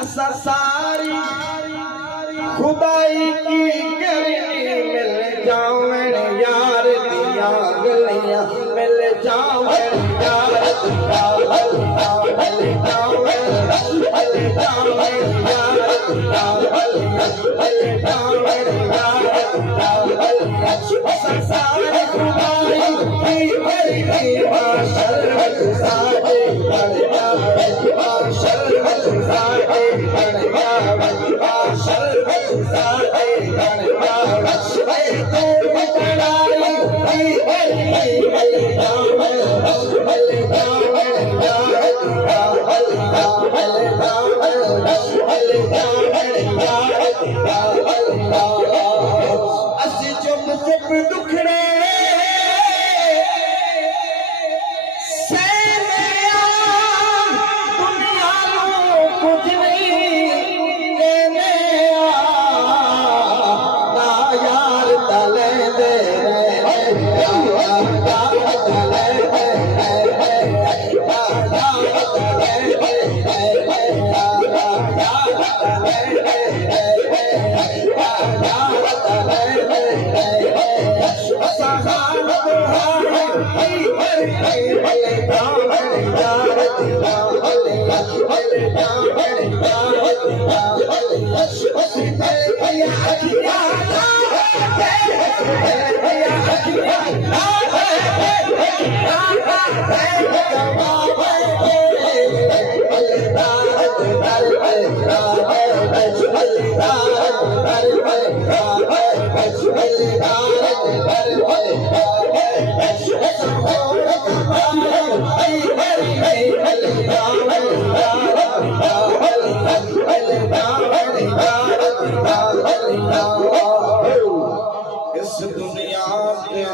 असा सारी खुदाई की करनी मिल जावन यार दिया गलियां मिल जावन यार दिया गलियां मिल जावन यार दिया गलियां मिल जावन यार असा सारी खुदाई की करनी शर्मत साजे शर्मत साजे दुखड़े इस दुनिया के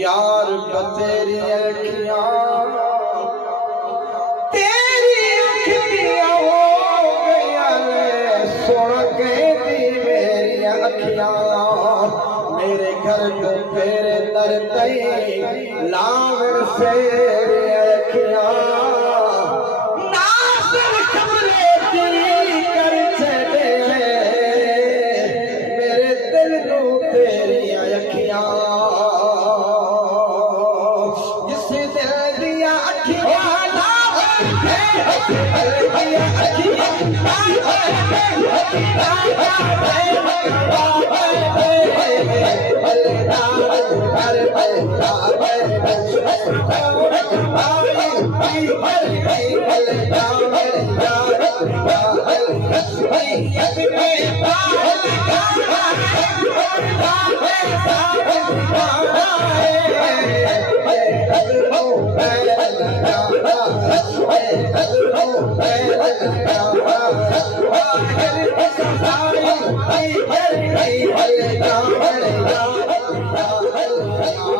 यार बतेरी अखियां तेरी अखियां हो गया सुन के दी मेरी अखियां मेरे घर को तेरे दर तई लावन से अखियां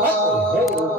Oh